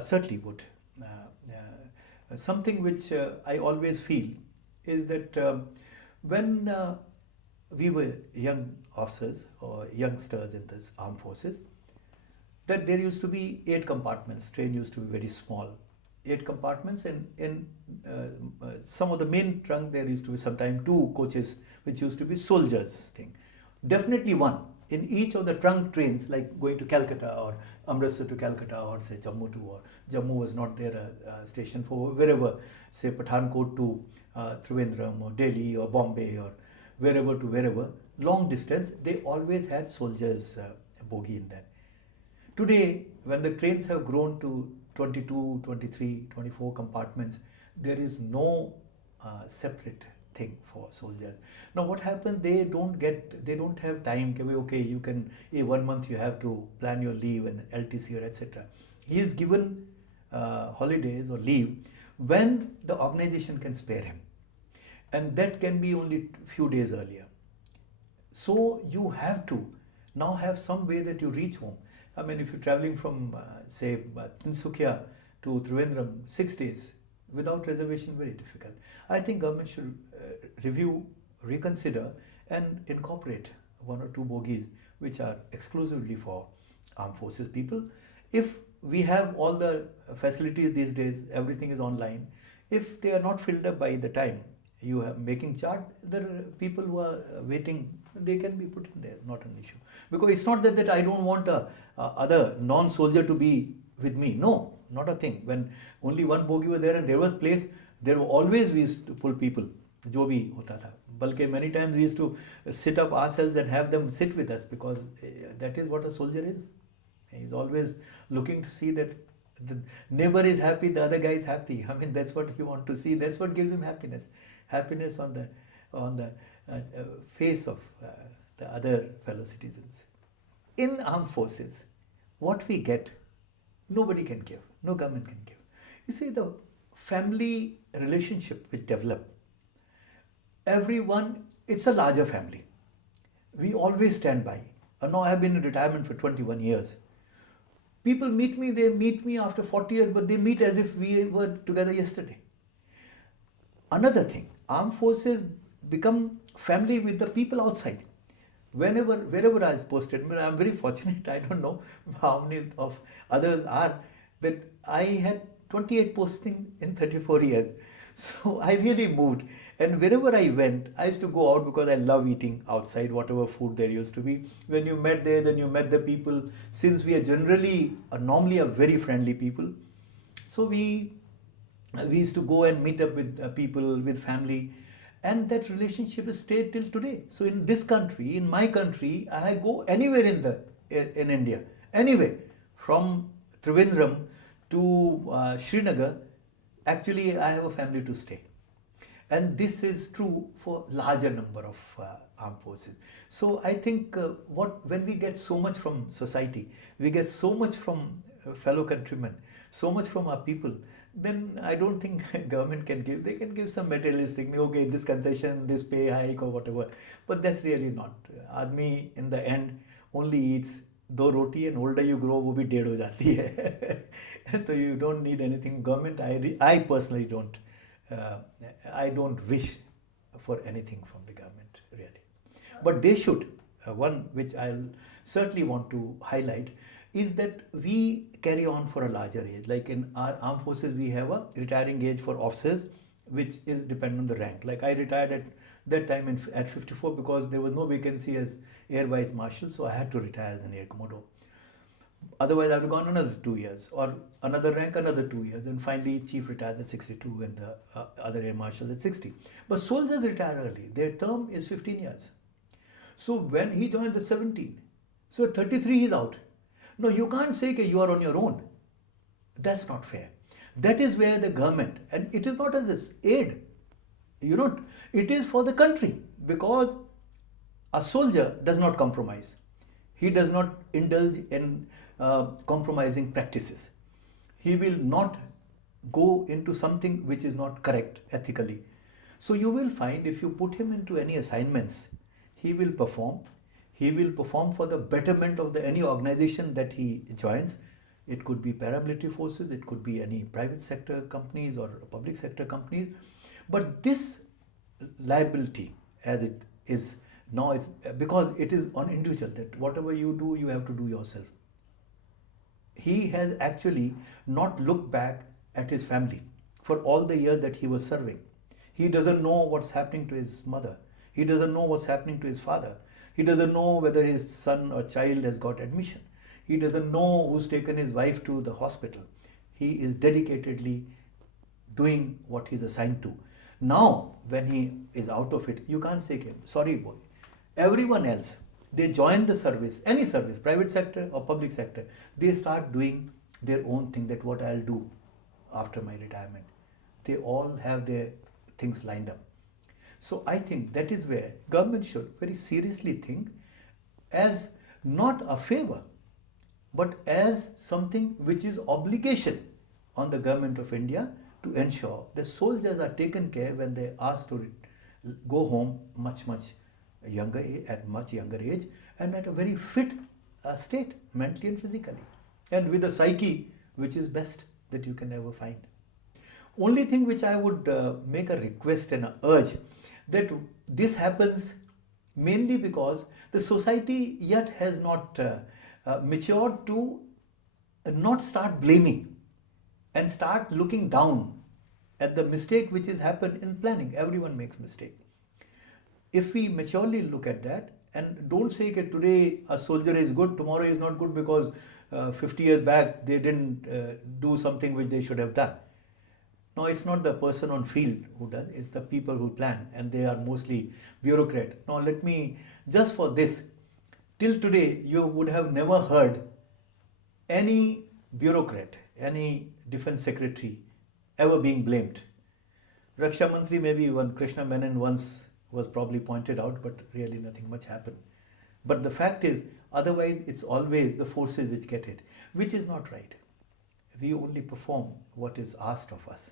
certainly would. Something which I always feel is that when we were young officers or youngsters in this armed forces, that there used to be 8 compartments. Train used to be very small, 8 compartments, and in some of the main trunk there used to be sometimes 2 coaches, which used to be soldiers thing. Definitely one in each of the trunk trains, like going to Calcutta or Amritsar to Calcutta, or say Jammu to, or Jammu was not there a station for wherever, say Pathankot to Trivandrum or Delhi or Bombay or wherever to wherever, long distance, they always had soldiers bogie in that. Today, when the trains have grown to 22, 23, 24 compartments, there is no separate thing for soldiers. Now what happens, they don't have time. Okay, you can, 1 month you have to plan your leave and LTC or etc. He is given holidays or leave when the organization can spare him, and that can be only few days earlier. So you have to now have some way that you reach home. I mean, if you're traveling from say Tinsukia to Trivandrum 6 days without reservation, very difficult. I think government should review, reconsider and incorporate 1 or 2 bogies which are exclusively for armed forces people. If we have all the facilities these days, everything is online. If they are not filled up by the time you are making chart, there are people who are waiting, they can be put in there, not an issue. Because it's not that I don't want a other non-soldier to be with me. No, not a thing. When only 1 bogie was there and there was place, there were always, we used to pull people, jo bhi hota tha. Balki many times we used to sit up ourselves and have them sit with us, because that is what a soldier is. He's always looking to see that the neighbor is happy, the other guy is happy. I mean, that's what he wants to see. That's what gives him happiness. Happiness on the face of the other fellow citizens. In armed forces, what we get, nobody can give, no government can give. You see, the family relationship which develop, everyone, it's a larger family. We always stand by. Now I have been in retirement for 21 years. People meet me, they meet me after 40 years, but they meet as if we were together yesterday. Another thing, armed forces become family with the people outside. Wherever I posted, I'm very fortunate, I don't know how many of others are, that I had 28 posting in 34 years. So I really moved. And wherever I went, I used to go out because I love eating outside, whatever food there used to be. When you met there, then you met the people. Since we are generally, normally a very friendly people, so we used to go and meet up with people, with family. And that relationship has stayed till today. So in this country, in my country, I go anywhere in India, anywhere, from Trivandrum to Srinagar. Actually, I have a family to stay. And this is true for larger number of armed forces. So I think when we get so much from society, we get so much from fellow countrymen, so much from our people, then I don't think government can give. They can give some materialistic, okay, this concession, this pay hike or whatever. But that's really not. Admi in the end only eats do roti, and older you grow, wo bhi dead ho jati hai. So you don't need anything. Government, I personally don't. I don't wish for anything from the government, really. But they should. One which I'll certainly want to highlight is that we carry on for a larger age. Like in our armed forces, we have a retiring age for officers, which is dependent on the rank. Like I retired at that time at 54 because there was no vacancy as Air Vice Marshal, so I had to retire as an Air Commodore. Otherwise, I would have gone another 2 years, or another rank, another 2 years, and finally Chief retires at 62 and the other Air Marshal at 60. But soldiers retire early. Their term is 15 years. So when he joins at 17, so at 33 he's out. No, you can't say that you are on your own. That's not fair. That is where the government, and it is not as aid, it is for the country, because a soldier does not compromise. He does not indulge in compromising practices. He will not go into something which is not correct ethically. So you will find if you put him into any assignments, he will perform. He will perform for the betterment of any organization that he joins. it could be paramilitary forces, it could be any private sector companies or public sector companies. But this liability, as it is now, is because it is on individual, that whatever you do, you have to do yourself. He has actually not looked back at his family for all the years that he was serving. He doesn't know what's happening to his mother. He doesn't know what's happening to his father. He doesn't know whether his son or child has got admission. He doesn't know who's taken his wife to the hospital. He is dedicatedly doing what he's assigned to. Now, when he is out of it, you can't say, sorry boy. Everyone else, they join the service, any service, private sector or public sector, they start doing their own thing, that what I'll do after my retirement. They all have their things lined up. So I think that is where government should very seriously think, as not a favor, but as something which is obligation on the government of India to ensure the soldiers are taken care when they are asked to go home much younger, at much younger age, and at a very fit state, mentally and physically, and with a psyche which is best that you can ever find. Only thing which I would make a request and an urge, that this happens mainly because the society yet has not matured to not start blaming and start looking down at the mistake which has happened in planning. Everyone makes mistake. If we maturely look at that and don't say that today a soldier is good, tomorrow is not good because 50 years back they didn't do something which they should have done. No, it's not the person on field who does, it's the people who plan, and they are mostly bureaucrat. Now let me, just for this, till today you would have never heard any bureaucrat, any defense secretary ever being blamed. Raksha Mantri, maybe one Krishna Menon once was probably pointed out, but really nothing much happened. But the fact is, otherwise it's always the forces which get it, which is not right. We only perform what is asked of us.